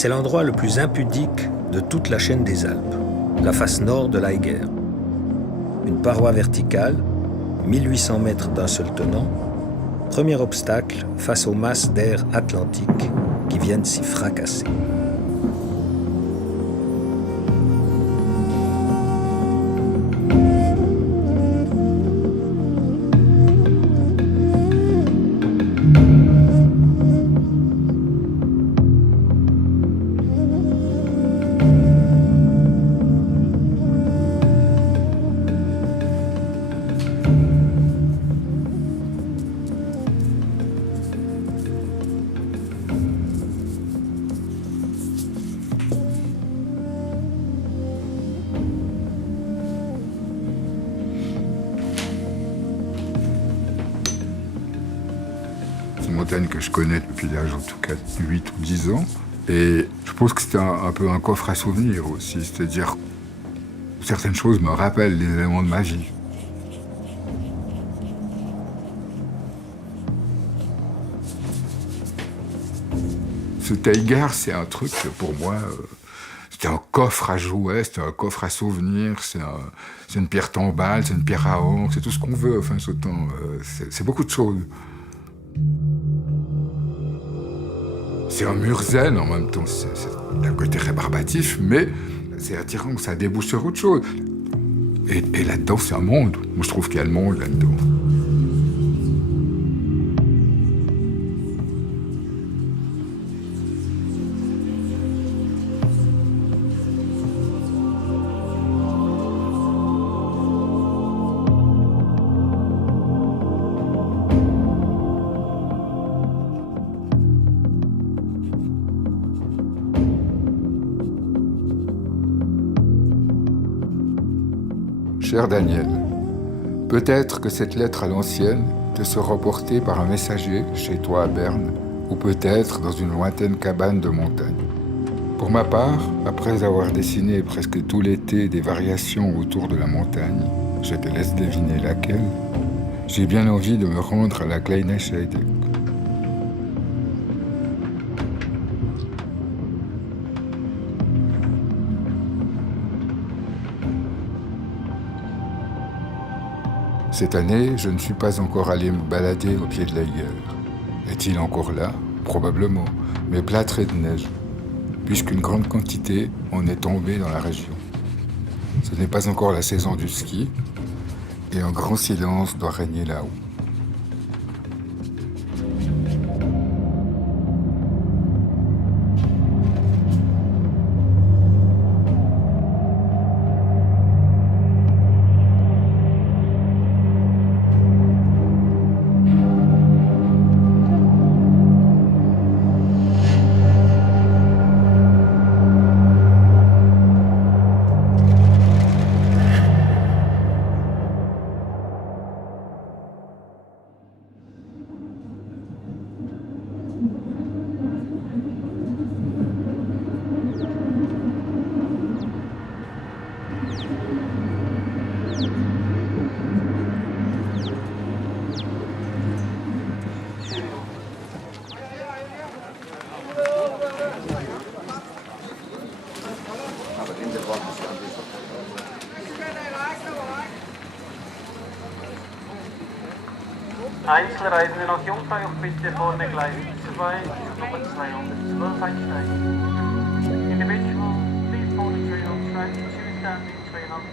C'est l'endroit le plus impudique de toute la chaîne des Alpes, la face nord de l'Eiger. Une paroi verticale, 1800 mètres d'un seul tenant, premier obstacle face aux masses d'air atlantique qui viennent s'y fracasser. Que je connais depuis l'âge en tout cas de 8 ou 10 ans. Et je pense que c'était un peu un coffre à souvenirs aussi. C'est-à-dire certaines choses me rappellent des éléments de ma vie. Ce Teiger, c'est un truc pour moi, c'était un coffre à jouets, c'était un coffre à souvenirs, c'est une pierre tombale, c'est une pierre à encre, c'est tout ce qu'on veut, enfin, c'est beaucoup de choses. C'est un mur zen en même temps, c'est d'un côté rébarbatif, mais c'est attirant, ça débouche sur autre chose. Et là-dedans, c'est un monde. Moi, je trouve qu'il y a le monde là-dedans. Cher Daniel, peut-être que cette lettre à l'ancienne te sera portée par un messager chez toi à Berne, ou peut-être dans une lointaine cabane de montagne. Pour ma part, après avoir dessiné presque tout l'été des variations autour de la montagne, je te laisse deviner laquelle, j'ai bien envie de me rendre à la Kleine Scheidegg. Cette année, je ne suis pas encore allé me balader au pied de l'Eiger. Est-il encore là? Probablement, mais plâtré de neige, puisqu'une grande quantité en est tombée dans la région. Ce n'est pas encore la saison du ski, et un grand silence doit régner là-haut. Einzelreisende nach Jungfrau bitte vorne Gleis 2, Nummer 212 einsteigen. Individual, please board the train on track 2 standing, train on 12.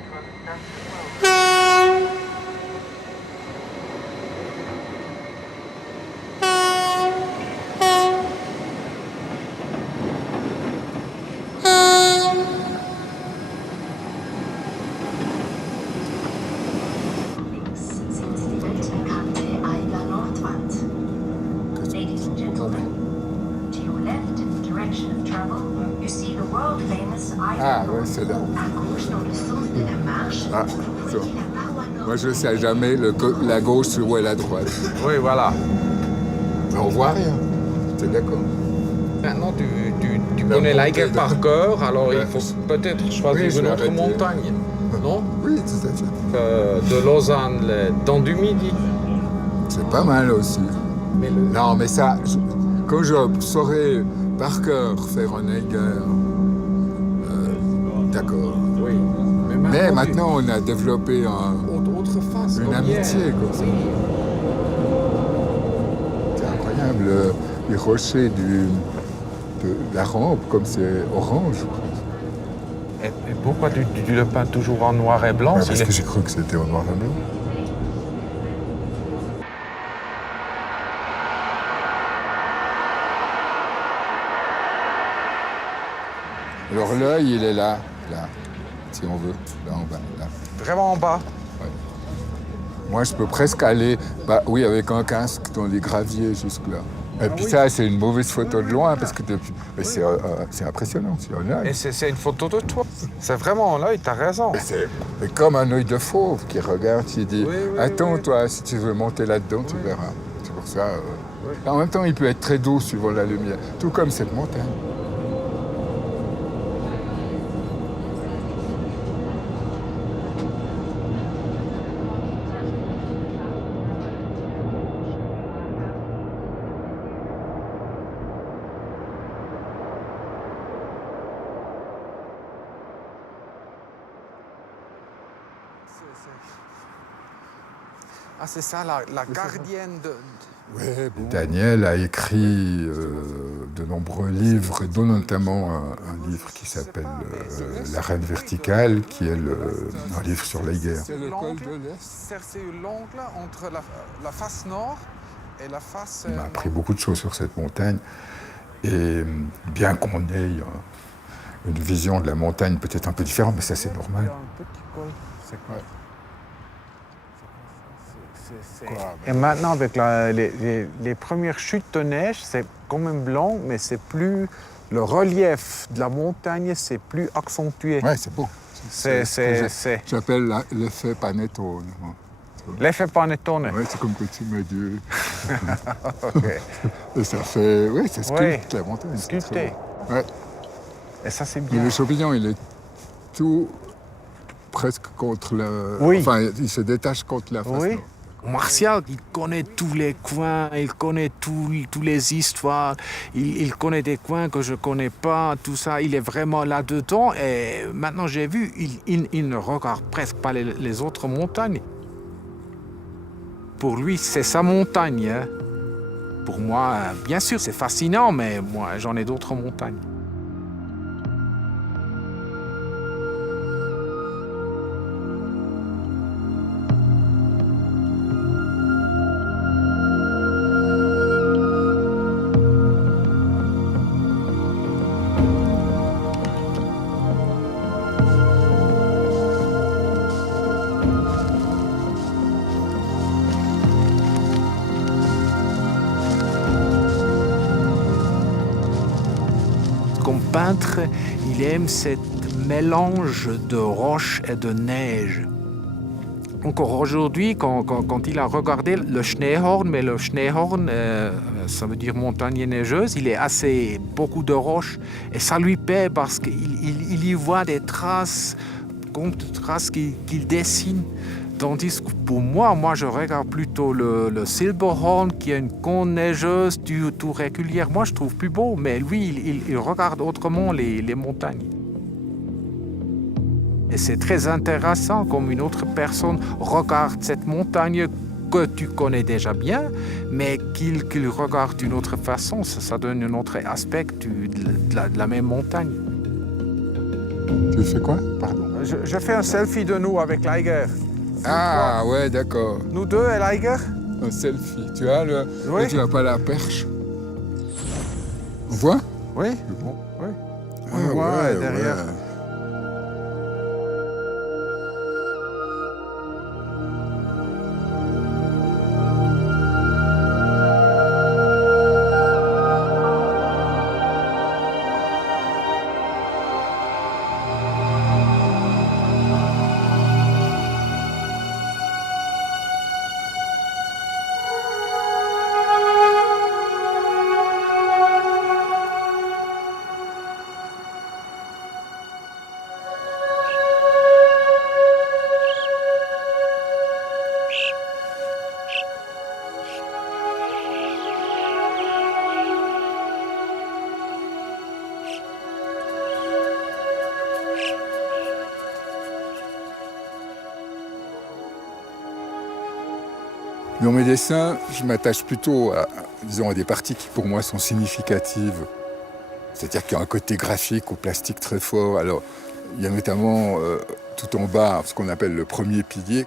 Ah, ouais, c'est là. Ah, ça. Moi, je ne sais jamais la gauche ou la droite. Oui, voilà. Mais on voit rien. T'es d'accord? Maintenant, tu connais l'Eiger par cœur, alors il faut peut-être choisir une autre montagne, non? Oui, tout à fait. De Lausanne, les Dents du Midi. C'est pas mal aussi. Non, mais ça, quand je saurai Par cœur, faire un Eiger. D'accord. Oui. Mais maintenant, on a développé Autre face. une amitié, quoi. C'est incroyable, les rochers de la rampe, comme c'est orange. Et pourquoi tu le peins toujours en noir et blanc? Parce que j'ai cru que c'était en noir et blanc. Alors l'œil, il est là, si on veut, là en bas, là. Vraiment en bas? Moi, je peux presque aller, oui, avec un casque dans les graviers jusque-là. Et puis ça, c'est une mauvaise photo de loin, parce que c'est impressionnant, c'est un œil. Et c'est une photo de toi. C'est vraiment un œil, t'as raison. C'est comme un œil de fauve qui regarde, qui dit attends, toi, si tu veux monter là-dedans, tu verras. C'est pour ça. En même temps, il peut être très doux suivant la lumière, tout comme cette montagne. Ah, c'est ça, la gardienne de... Oui, Daniel a écrit de nombreux livres, dont notamment un livre qui s'appelle La Reine verticale, qui est un livre sur l'Eiger. C'est l'angle entre la face nord et la face... Il m'a appris beaucoup de choses sur cette montagne. Et bien qu'on ait une vision de la montagne peut-être un peu différente, mais ça c'est normal. C'est quoi? Et maintenant, avec les premières chutes de neige, c'est quand même blanc, mais c'est plus... Le relief de la montagne, c'est plus accentué. Oui, c'est beau. J'appelle l'effet panettone. L'effet panettone. Oui, c'est comme que tu me dis. Okay. Et ça fait... Oui, c'est sculpte la montagne. Sculpté. Ouais. Et ça, c'est bien. Mais le champignon, il est tout presque contre la... Oui. Enfin, il se détache contre la face. Oui. Martial, il connaît tous les coins, il connaît toutes les histoires, il connaît des coins que je ne connais pas, tout ça, il est vraiment là-dedans. Et maintenant, j'ai vu, il ne regarde presque pas les autres montagnes. Pour lui, c'est sa montagne. Hein. Pour moi, bien sûr, c'est fascinant, mais moi, j'en ai d'autres montagnes. Comme peintre, il aime ce mélange de roches et de neige. Encore aujourd'hui, quand il a regardé le Schneehorn, mais le Schneehorn, ça veut dire montagne neigeuse, il est assez beaucoup de roches et ça lui plaît parce qu'il y voit des traces, comme des traces qu'il dessine. Tandis que pour moi, je regarde plutôt le Silberhorn qui est une cône neigeuse tout régulière. Moi, je trouve plus beau, mais lui, il regarde autrement les montagnes. Et c'est très intéressant comme une autre personne regarde cette montagne que tu connais déjà bien, mais qu'il regarde d'une autre façon. Ça donne un autre aspect de la même montagne. Tu fais quoi? Pardon. Je fais un selfie de nous avec l'Eiger. Ah, ouais, d'accord. Nous deux et l'Eiger. Un selfie. Tu as Oui. Et tu n'as pas la perche. On voit? Oui. Bon. Oui. Ah, On voit ouais, derrière. ouais. Dans mes dessins, je m'attache plutôt à des parties qui pour moi sont significatives. C'est-à-dire qu'il y a un côté graphique au plastique très fort. Alors, il y a notamment tout en bas ce qu'on appelle le premier pilier.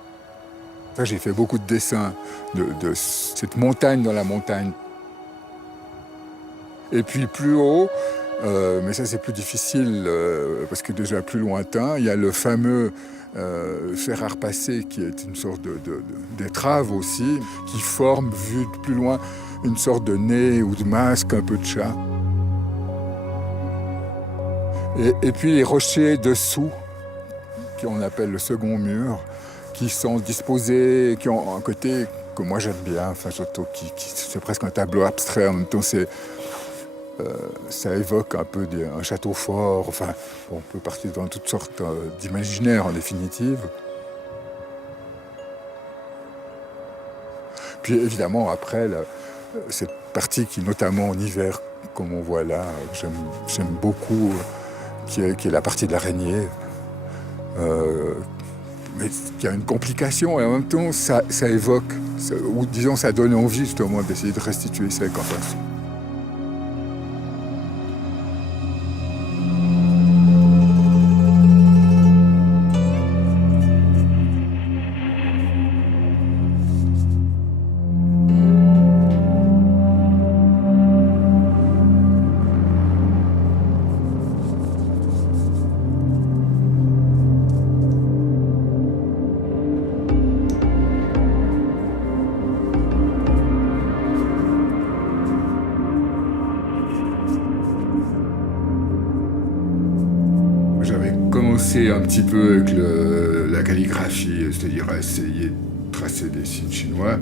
Ça, j'ai fait beaucoup de dessins de cette montagne dans la montagne. Et puis plus haut, mais ça c'est plus difficile parce que déjà plus lointain, il y a le fameux fer à repasser qui est une sorte d'étrave aussi, qui forme, vu de plus loin, une sorte de nez ou de masque, un peu de chat. Et puis les rochers dessous, qu'on appelle le second mur, qui sont disposés, qui ont un côté que moi j'aime bien, enfin surtout c'est presque un tableau abstrait, en même temps ça évoque un peu un château fort, enfin on peut partir dans toutes sortes d'imaginaires en définitive. Puis évidemment après, cette partie qui notamment en hiver, comme on voit là, j'aime beaucoup, qui est la partie de l'araignée. Mais il y a une complication et en même temps ça évoque, ou disons ça donne envie justement d'essayer de restituer ça comme ça. Un petit peu avec la calligraphie, c'est-à-dire essayer de tracer des signes chinois.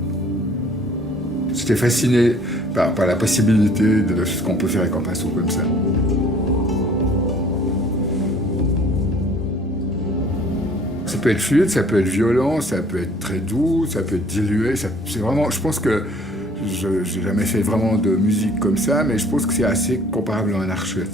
J'étais fasciné par la possibilité de ce qu'on peut faire avec un pinceau comme ça. Ça peut être fluide, ça peut être violent, ça peut être très doux, ça peut être dilué. C'est vraiment, je pense que je n'ai jamais fait vraiment de musique comme ça, mais je pense que c'est assez comparable à un archet.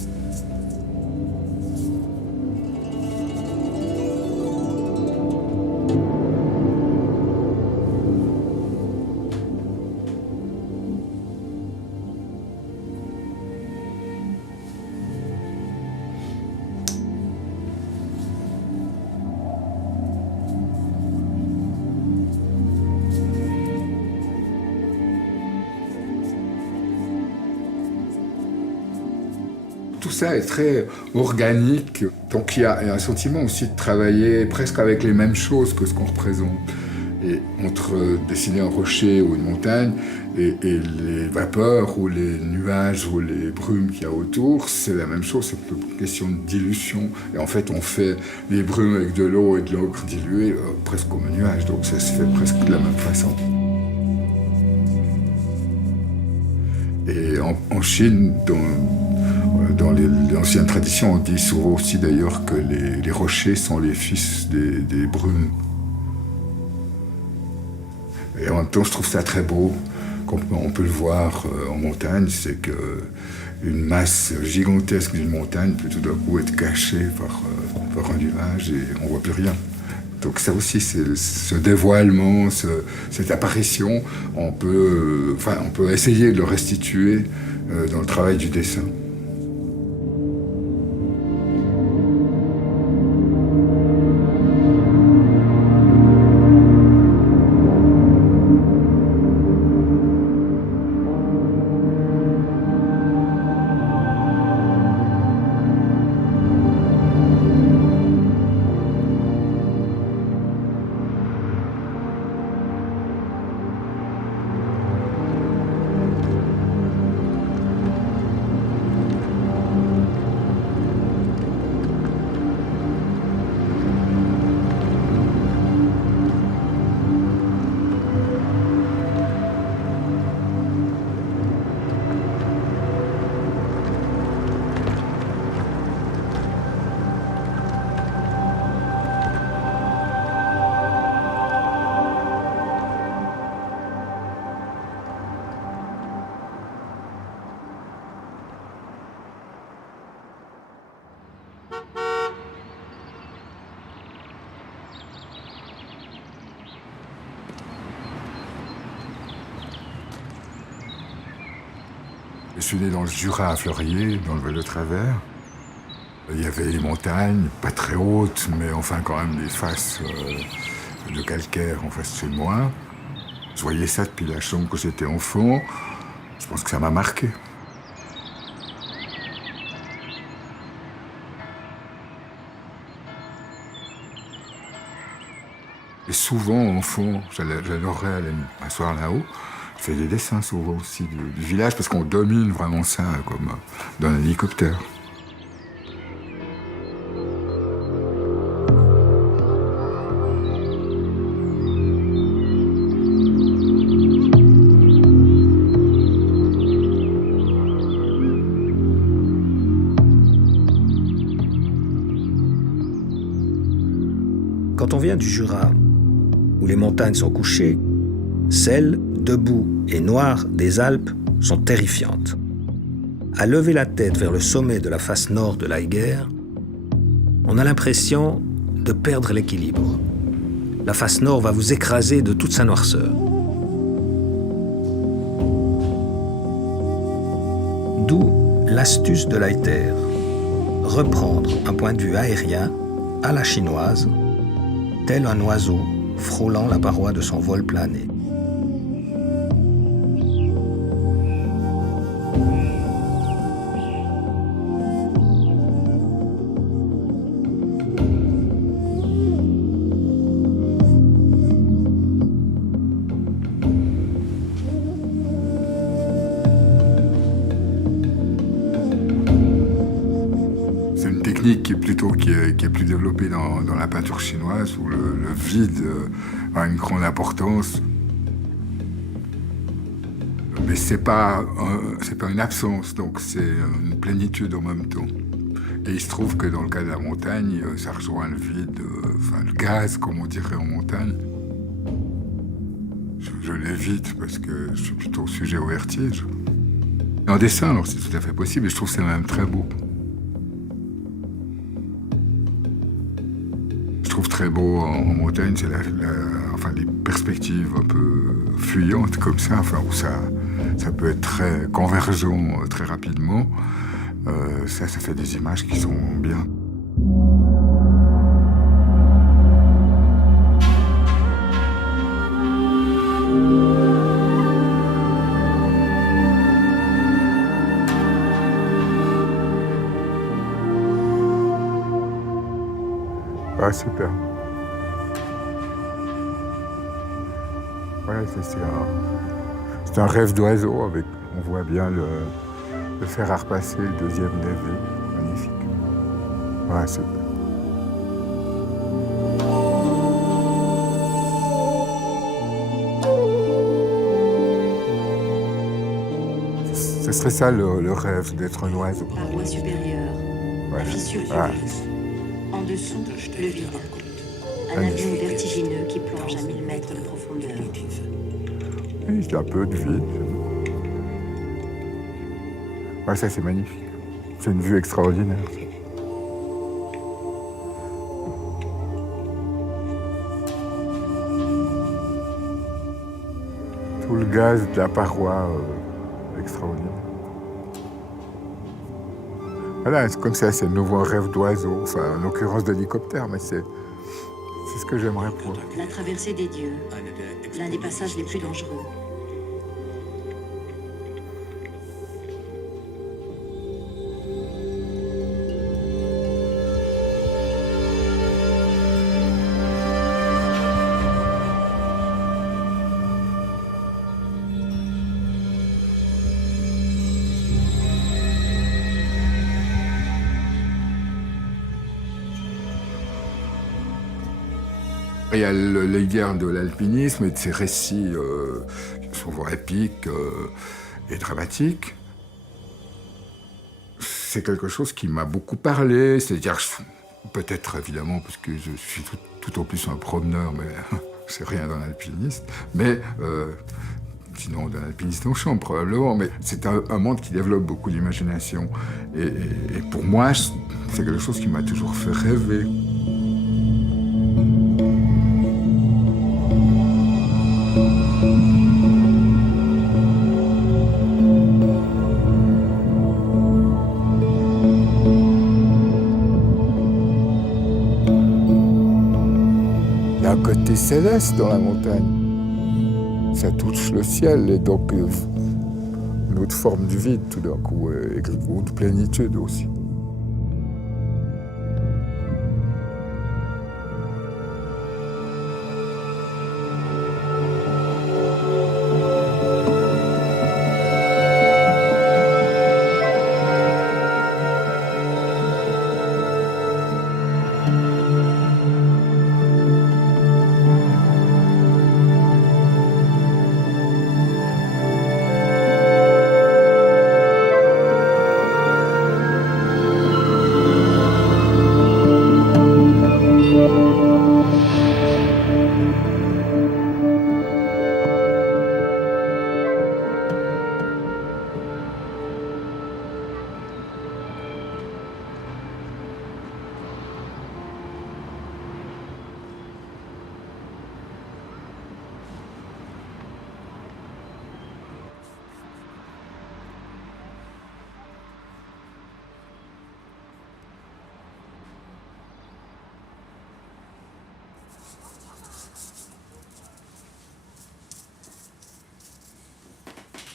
Tout ça est très organique, donc il y a un sentiment aussi de travailler presque avec les mêmes choses que ce qu'on représente. Et entre dessiner un rocher ou une montagne et les vapeurs ou les nuages ou les brumes qu'il y a autour, c'est la même chose, c'est une question de dilution. Et en fait, on fait les brumes avec de l'eau et de l'encre diluée presque comme un nuage, donc ça se fait presque de la même façon. Et en Chine, dans l'ancienne tradition, on dit souvent aussi d'ailleurs que les rochers sont les fils des brumes. Et en même temps, je trouve ça très beau. On peut le voir en montagne, c'est qu'une masse gigantesque d'une montagne peut tout d'un coup être cachée par un nuage et on ne voit plus rien. Donc ça aussi, c'est ce dévoilement, cette apparition, on peut essayer de le restituer dans le travail du dessin. Je suis né dans le Jura à Fleurier, dans le Val de Travers. Il y avait les montagnes, pas très hautes, mais enfin quand même des faces de calcaire en face de chez moi. Je voyais ça depuis la chambre que j'étais enfant. Je pense que ça m'a marqué. Et souvent, enfant, j'adorerais aller m'asseoir là-haut. Je fais des dessins souvent aussi du village parce qu'on domine vraiment ça comme dans un hélicoptère. Quand on vient du Jura, où les montagnes sont couchées, celles, debout et noires, des Alpes sont terrifiantes. À lever la tête vers le sommet de la face nord de l'Eiger, on a l'impression de perdre l'équilibre. La face nord va vous écraser de toute sa noirceur. D'où l'astuce de Leiter, reprendre un point de vue aérien à la chinoise, tel un oiseau frôlant la paroi de son vol plané. C'est une technique qui est plus développée dans la peinture chinoise où le vide a une grande importance. Mais c'est pas une absence, donc c'est une plénitude en même temps. Et il se trouve que dans le cas de la montagne, ça rejoint le vide, le gaz, comme on dirait en montagne. Je l'évite parce que je suis plutôt sujet au vertige. Et en dessin, alors c'est tout à fait possible et je trouve que c'est même très beau. Je trouve très beau en montagne, c'est des perspectives un peu fuyantes comme ça, où ça peut être très convergent très rapidement. Ça fait des images qui sont bien. Ah, super. Ouais, c'est un rêve d'oiseau. On voit bien le fer à repasser, le deuxième névé. Magnifique. Ouais, super. Ce serait ça le rêve, d'être un oiseau. Paroi supérieure, la fissure du vide. En dessous, le vide. Un abîme vertigineux qui plonge à 1000 mètres de profondeur. Oui, il y a un peu de vide. Ouais, ça c'est magnifique. C'est une vue extraordinaire. Tout le gaz de la paroi, extraordinaire. Voilà, c'est comme ça, c'est de nouveau un rêve d'oiseau, en l'occurrence d'hélicoptère, mais c'est ce que j'aimerais pour eux. La traversée des dieux, l'un des passages les plus dangereux. Il y a l'égard de l'alpinisme et de ses récits souvent épiques et dramatiques. C'est quelque chose qui m'a beaucoup parlé, c'est-à-dire, peut-être évidemment, parce que je suis tout au plus un promeneur, mais c'est rien d'un alpiniste, mais sinon d'un alpiniste en chambre probablement, mais c'est un monde qui développe beaucoup d'imagination. Et pour moi, c'est quelque chose qui m'a toujours fait rêver. côté céleste dans la montagne. Ça touche le ciel et donc une autre forme du vide tout d'un coup, et ou de plénitude aussi.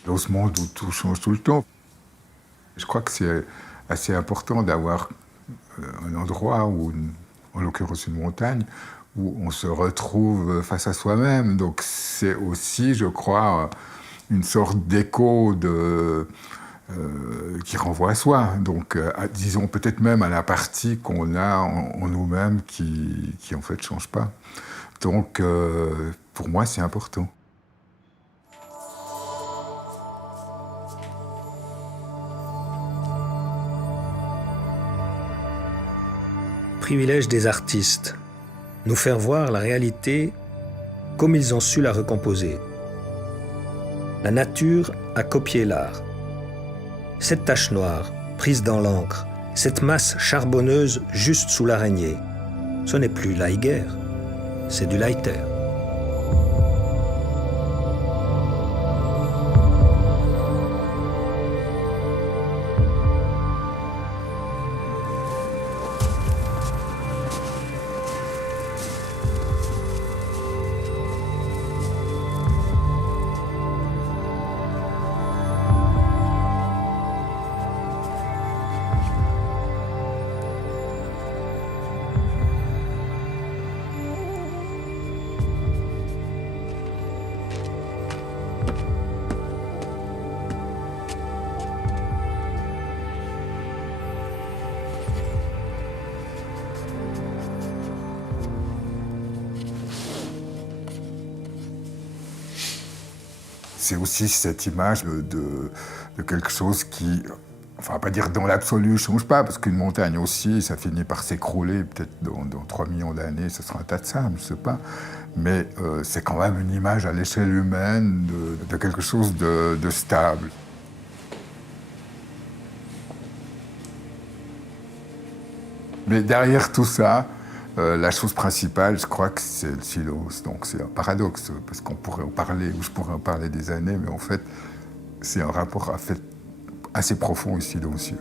Dans ce monde où tout change tout le temps, je crois que c'est assez important d'avoir un endroit, où, en l'occurrence une montagne, où on se retrouve face à soi-même. Donc c'est aussi, je crois, une sorte d'écho qui renvoie à soi. Donc disons peut-être même à la partie qu'on a en nous-mêmes qui en fait ne change pas. Donc pour moi c'est important. Privilège des artistes, nous faire voir la réalité comme ils ont su la recomposer. La nature a copié l'art. Cette tache noire, prise dans l'encre, cette masse charbonneuse juste sous l'araignée, ce n'est plus Liger, c'est du Leiter. C'est aussi cette image de quelque chose qui, enfin, on va pas dire dans l'absolu ne change pas, parce qu'une montagne aussi, ça finit par s'écrouler, peut-être dans 3 millions d'années, ce sera un tas de sable, je ne sais pas. Mais c'est quand même une image à l'échelle humaine de quelque chose de stable. Mais derrière tout ça, la chose principale, je crois que c'est le silence. Donc c'est un paradoxe, parce qu'on pourrait en parler, ou je pourrais en parler des années, mais en fait, c'est un rapport assez profond ici dans le ciel.